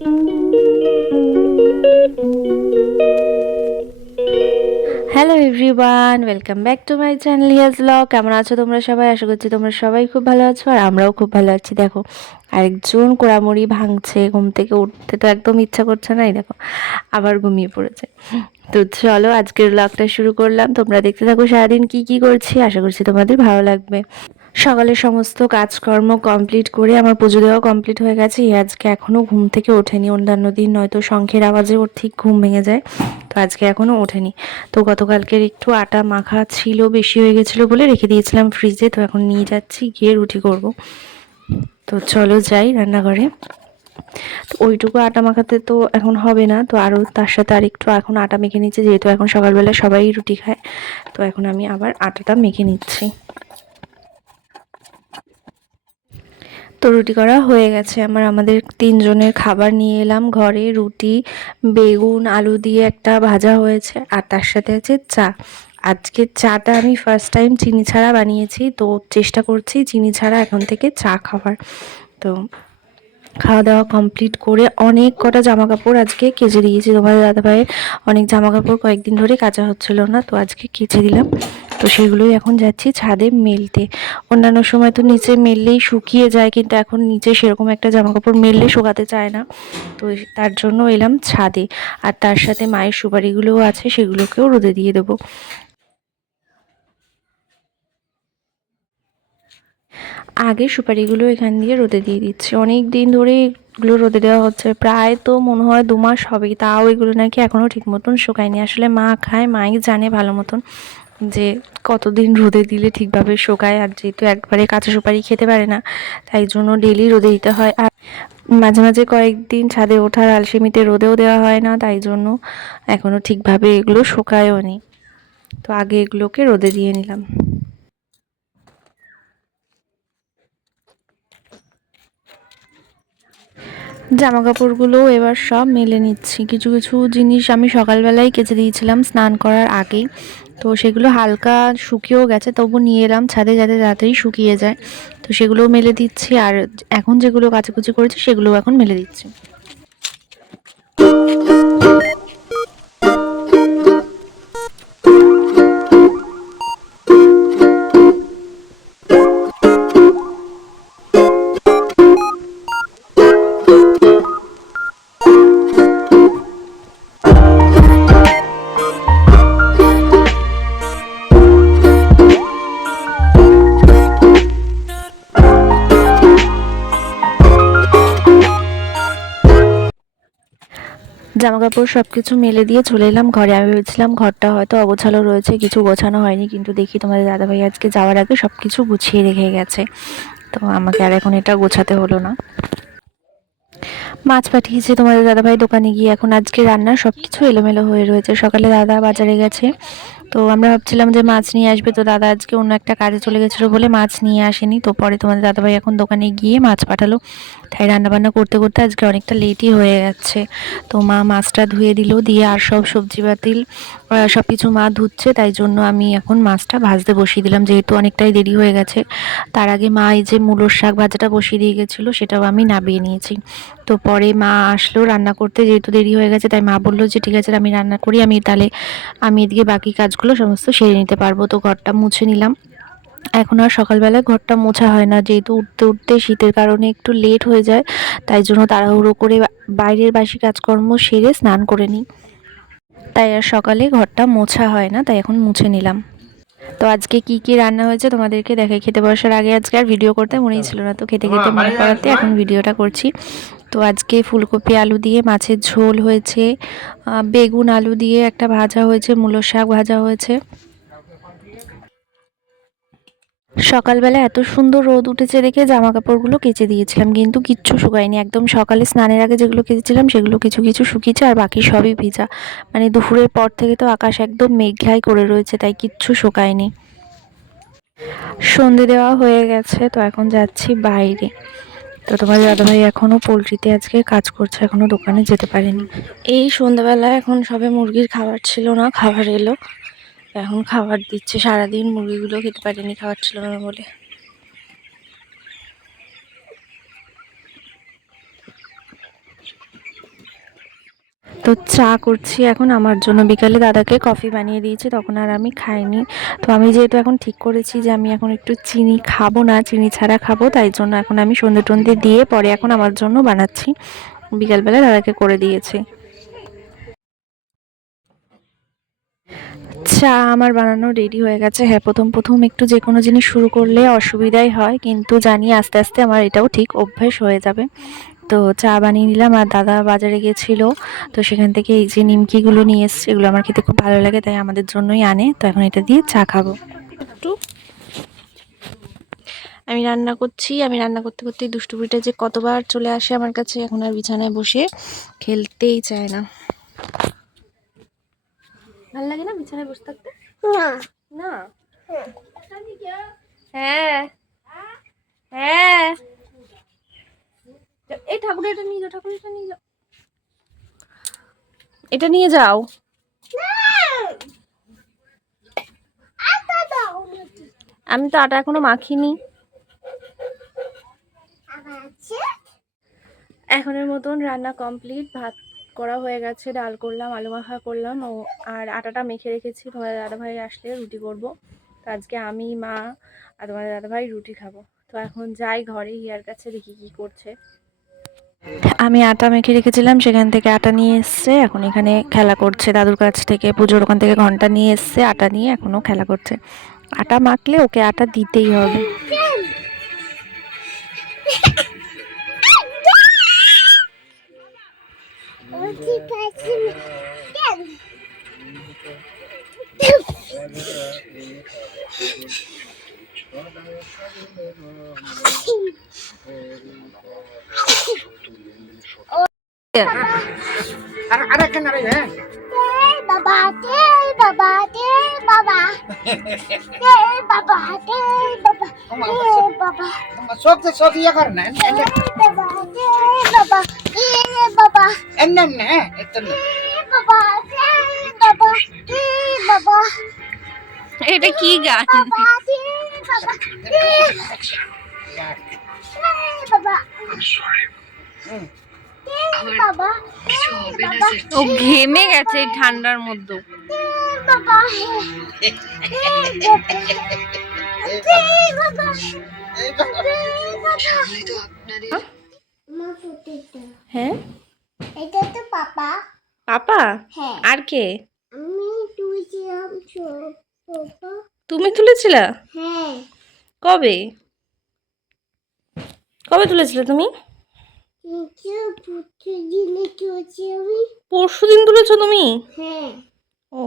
Hello everyone, welcome back to my channel Hiya's blog. কেমন আছো তোমরা সবাই? আশা করছি তোমরা সবাই খুব ভালো আছো, আর আমরাও খুব ভালো আছি। দেখো, আরেকজন কোড়ামুড়ি ভাঙছে, ঘুম থেকে উঠতে তো একদম ইচ্ছা করছে না। এই দেখো, আবার ঘুমিয়ে পড়েছে। তো চলো আজকের ব্লগটা শুরু করলাম। তোমরা দেখতে থাকো সারাদিন কি কি করছি, আশা করছি তোমাদের ভালো লাগবে। সকালের সমস্ত কাজকর্ম কমপ্লিট করে আমার পুজো দেওয়া কমপ্লিট হয়ে গেছে। আজকে এখনও ঘুম থেকে ওঠেনি। অন্যান্য দিন নয়তো শঙ্খের আওয়াজে ওর ঠিক ঘুম ভেঙে যায়, তো আজকে এখনও ওঠেনি। তো গতকালকের একটু আটা মাখা ছিল, বেশি হয়ে গেছিলো বলে রেখে দিয়েছিলাম ফ্রিজে। তো এখন নিয়ে যাচ্ছি, গিয়ে রুটি করব। তো চলো যাই রান্নাঘরে। তো ওইটুকু আটা মাখাতে তো এখন হবে না, তো আরও তার সাথে আর একটু এখন আটা মেখে নিচ্ছি, যেহেতু এখন সকালবেলা সবাই রুটি খায়। তো এখন আমি আবার আটাটা মেখে নিচ্ছি। তো রুটি করা হয়ে গেছে আমার। আমাদের তিনজনের খাবার নিয়ে এলাম ঘরে। রুটি, বেগুন আলু দিয়ে একটা ভাজা হয়েছে, আর তার সাথে আছে চা। আজকে চাটা আমি ফার্স্ট টাইম চিনি ছাড়া বানিয়েছি, তো চেষ্টা করছি চিনি ছাড়া এখন থেকে চা খাবার। তো খাওয়া দাওয়া কমপ্লিট করে অনেক কটা জামা কাপড় আজকে কেচে দিয়েছি। তোমাদের দাদাভাইয়ের অনেক জামা কাপড় কয়েকদিন ধরে কাচা হচ্ছিল না, তো আজকে কেচে দিলাম। তো সেগুলোই এখন যাচ্ছি ছাদে মেলতে। অন্যান্য সময় তো নিচে মেললেই শুকিয়ে যায়, কিন্তু এখন নিচে সেরকম একটা জামা কাপড় মেললে শুকাতে চায় না। তো তার জন্য এলাম ছাদে। আর তার সাথে মায়ের সুপারিগুলোও আছে, সেগুলোকেও রোদে দিয়ে দেবো। আগে সুপারিগুলো এখান দিয়ে রোদে দিয়ে দিচ্ছি। অনেক দিন ধরে এগুলো রোদে দেওয়া হচ্ছে, প্রায় তো মনে হয় 2 মাস হবে, তাও এগুলো নাকি এখনও ঠিক মতন শুকায়নি। আসলে মা খায়, মাই জানে ভালো মতন যে কতদিন রোদে দিলে ঠিকভাবে শুকায়। আর যেহেতু একবারে কাঁচা সুপারি খেতে পারে না, তাই জন্য ডেলি রোদে দিতে হয়। আর মাঝে মাঝে কয়েকদিন ছাদে ওঠার আলসেমিতে রোদেও দেওয়া হয় না, তাই জন্য এখনও ঠিকভাবে এগুলো শুকায়ও নি। তো আগে এগুলোকে রোদে দিয়ে নিলাম। জামা কাপড়গুলো এবার সব মেলে নিচ্ছি। কিছু কিছু জিনিস আমি সকালবেলায় কেচে দিয়েছিলাম স্নান করার আগেই, তো সেগুলো হালকা শুকিয়েও গেছে, তবু নিয়ে এলাম ছাদে যাতে তাড়াতাড়ি শুকিয়ে যায়। তো সেগুলোও মেলে দিচ্ছি, আর এখন যেগুলো কাচাকুচি করেছি সেগুলোও এখন মেলে দিচ্ছি। জামাকাপড় সব কিছু মেলে দিয়ে চলে এলাম ঘরে। আমি ভেবেছিলাম ঘরটা হয়তো অগোছালো রয়েছে, কিছু গোছানো হয়নি, কিন্তু দেখি তোমাদের দাদাভাই আজকে যাওয়ার আগে সব কিছু গুছিয়ে রেখে গেছে। তো আমাকে আর এখন এটা গোছাতে হলো না। মাছ পাঠিয়েছে তোমাদের দাদাভাই দোকানে গিয়ে, এখন আজকে রান্নার সব কিছু এলোমেলো হয়ে রয়েছে। সকালে দাদা বাজারে গেছে, তো আমরা ভাবছিলাম যে মাছ নিয়ে আসবে, তো দাদা আজকে অন্য একটা কাজে চলে গেছিলো বলে মাছ নিয়ে আসেনি। তো পরে তোমাদের দাদাভাই এখন দোকানে গিয়ে মাছ পাঠালো, তাই রান্নাবান্না করতে করতে আজকে অনেকটা লেটই হয়ে যাচ্ছে। তো মা মাছটা ধুয়ে দিল, দিয়ে আর সব সবজি বাতিল সব কিছু মা ধুচ্ছে, তাই জন্য আমি এখন মাছটা ভাজতে বসিয়ে দিলাম, যেহেতু অনেকটাই দেরি হয়ে গেছে। তার আগে মা এই যে মূলোর শাক ভাজাটা বসিয়ে দিয়ে গেছিলো, সেটাও আমি নাবিয়ে নিয়েছি। তো পরে মা আসলো রান্না করতে, যেহেতু দেরি হয়ে গেছে, তাই মা বললো যে ঠিক আছে আমি রান্না করি, আমি এদিকে বাকি কাজগুলো সমস্ত সেরে নিতে পারবো। তো ঘরটা মুছে নিলাম। এখন আর সকালবেলায় ঘরটা মোছা হয় না, যেহেতু উঠতে উঠতে শীতের কারণে একটু লেট হয়ে যায়, তাই জন্য তাড়াহুড়ো করে বাইরের বাসি কাজকর্ম সেরে স্নান করে নিই। তাই আর সকালে ঘরটা মোছা হয় না, তাই এখন মুছে নিলাম। তো আজকে কি কি রান্না হয়েছে তোমাদেরকে দেখাই। খেতে বসার আগে আজকে আর ভিডিও করতে মনেই ছিল না, তো খেতে খেতে মনে পড়াতে এখন ভিডিওটা করছি। তো আজকে ফুলকপি আলু দিয়ে মাছের ঝোল হয়েছে, বেগুন আলু দিয়ে একটা ভাজা হয়েছে, মূলো শাক ভাজা হয়েছে। সকালবেলা এত সুন্দর রোদ উঠেছে দেখে জামা কাপড়গুলো কেচে দিয়েছিলাম, কিন্তু কিচ্ছু শুকায়নি। একদম সকালে স্নানের আগে যেগুলো কেচেছিলাম সেগুলো কিছু কিছু শুকিয়েছে, আর বাকি সবই ভিজা। মানে দুপুরের পর থেকে তো আকাশ একদম মেঘলাই করে রয়েছে, তাই কিচ্ছু শুকায়নি। সন্ধে দেওয়া হয়ে গেছে, তো এখন যাচ্ছি বাইরে। তো তোমার দাদাভাই এখনো পোলট্রিতে আজকে কাজ করছে, এখনো দোকানে যেতে পারেনি। এই সন্ধ্যাবেলা এখন সবে মুরগির খাবার ছিল না, খাবার এলো, এখন খাবার দিচ্ছে। সারাদিন মুরগিগুলো খেতে পারেনি, খাবার ছিল না বলে। তো চা করছি এখন আমার জন্য, বিকালে দাদাকে কফি বানিয়ে দিয়েছি, তখন আর আমি খাইনি। তো আমি যেহেতু এখন ঠিক করেছি যে আমি এখন একটু চিনি খাবো না, চিনি ছাড়া খাবো, তাই জন্য এখন আমি সন্ধে টন্ধে দিয়ে পরে এখন আমার জন্য বানাচ্ছি। বিকালবেলা দাদাকে করে দিয়েছি। চা আমার বানানো রেডি হয়ে গেছে। হ্যাঁ, প্রথম প্রথম একটু যে কোনো জিনিস শুরু করলে অসুবিধাই হয়, কিন্তু জানি আস্তে আস্তে আমার এটাও ঠিক অভ্যেস হয়ে যাবে। তো চা বানিয়ে নিলাম, আর দাদা বাজারে গেছিলো, তো সেখান থেকে এই যে নিমকিগুলো নিয়ে এসছে, এগুলো আমার খেতে খুব ভালো লাগে, তাই আমাদের জন্যই আনে। তো এখন এটা দিয়ে চা খাবো। একটু আমি রান্না করছি, আমি রান্না করতে করতে দুষ্টু বুড়িটা যে কতবার চলে আসে আমার কাছে, এখন আর বিছানায় বসে খেলতেই চায় না। ভালো লাগে না বিছানায় বসে থাকতে? না না। হ্যাঁ হ্যাঁ, এই ঠাকুর এটা নিয়ে যাও, ঠাকুর এটা নিয়ে যাও, এটা নিয়ে যাও। আমি তো আটা এখনো মাখিনি। এখনের মতন রান্না কমপ্লিট, ভাত করা হয়ে গেছে, ডাল করলাম, আলু মাখা করলাম, আর আটাটা মেখে রেখেছি, তোমাদের দাদাভাই আসলে রুটি করব। তো আজকে আমি, মা আর তোমাদের দাদাভাই রুটি খাবো। তো এখন যাই ঘরে, হিয়ার কাছে দেখি কি করছে। আমি আটা মেখে রেখেছিলাম, সেখান থেকে আটা নিয়ে এসছে, এখন এখানে খেলা করছে। দাদুর কাছ থেকে, পুজোর ওখান থেকে ঘন্টা নিয়ে এসছে, আটা নিয়ে এখনো খেলা করছে। আটা মাখলে ওকে আটা দিতেই হবে। এটা কি গান? ও ঘেমে গেছে এই ঠান্ডার মধ্যে। হ্যাঁ, এটা তো পাপা। পাপা? হ্যাঁ। আর কে? আমি তুলেছিলাম। তুমি তুলেছিলা? হ্যাঁ। কবে কবে তুলেছিলে তুমি? পরশু দিন তুলেছো তুমি? হ্যাঁ। ও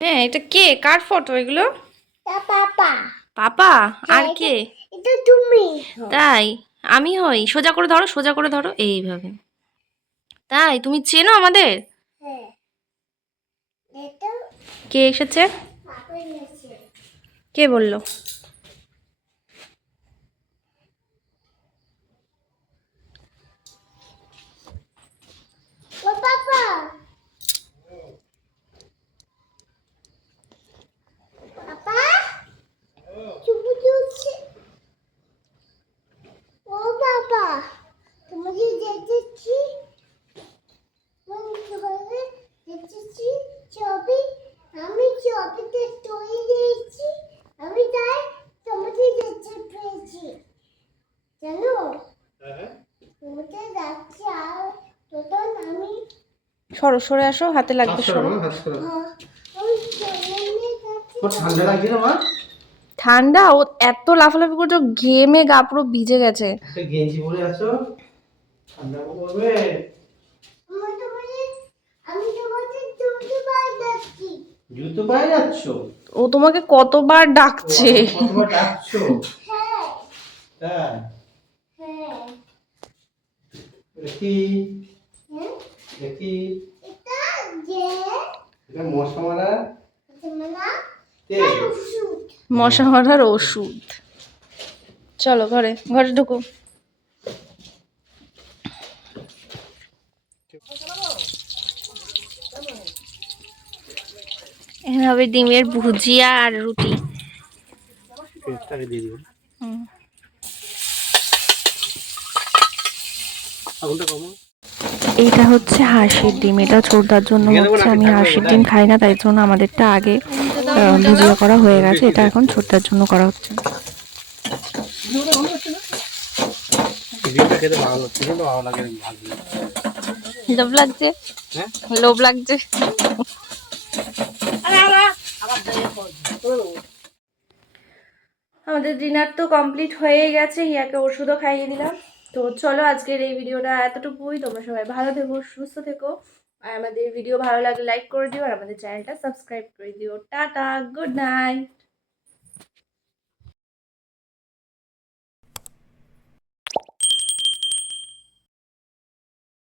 হ্যাঁ, এটা কে, কার ফটো এগুলো? পাপা। পাপা? আর কে? এটা তুমি। তাই? আমি হই? সোজা করে ধরো, সোজা করে ধরো, এইভাবে। তাই? তুমি চেনো আমাদের? হ্যাঁ। কে এসেছে? কে বললো? সরো, সরে আসো, হাতে লাগবে, সরো। ঠান্ডা লাগছে না মা? ঠান্ডা? ও এত লাফালাফি করছো, ঘেমে গা পুরো ভিজে গেছে। গেঞ্জি পরে আছো, ঠান্ডা পড়বে। জুতো পায়ে যাচ্ছ? ও তোমাকে কতবার ডাকছে। কতবার ডাকছো? হ্যাঁ। হ্যাঁ। হ্যাঁ। দেখি দেখি, এটা যে, এটা মশা মারা ওষুধ। মশা মারার ওষুধ। চলো ঘরে, ঘরে ঢুকো। এখানে হবে ডিমের ভুজিয়া আর রুটি। এইটা হচ্ছে হাঁসের ডিম, এটা ছোটদার জন্য হচ্ছে। আমি হাঁসের ডিম খাই না, তাই জন্য আমাদেরটা আগে ভুজিয়া করা হয়ে গেছে, এটা এখন ছোটদার জন্য করা হচ্ছে। লোভ লাগছে, লোভ লাগছে। আমাদের ডিনার তো কমপ্লিট হয়ে গেছে, ইয়াকে ওষুধও খাইয়ে দিলাম। তো চলো আজকের এই ভিডিওটা এতটুকুই। তোমরা সবাই ভালো থেকো, সুস্থ থেকো, আর আমাদের ভিডিও ভালো লাগলে লাইক করে দিও, আর আমাদের চ্যানেলটা সাবস্ক্রাইব করে দিও। Tata, good night.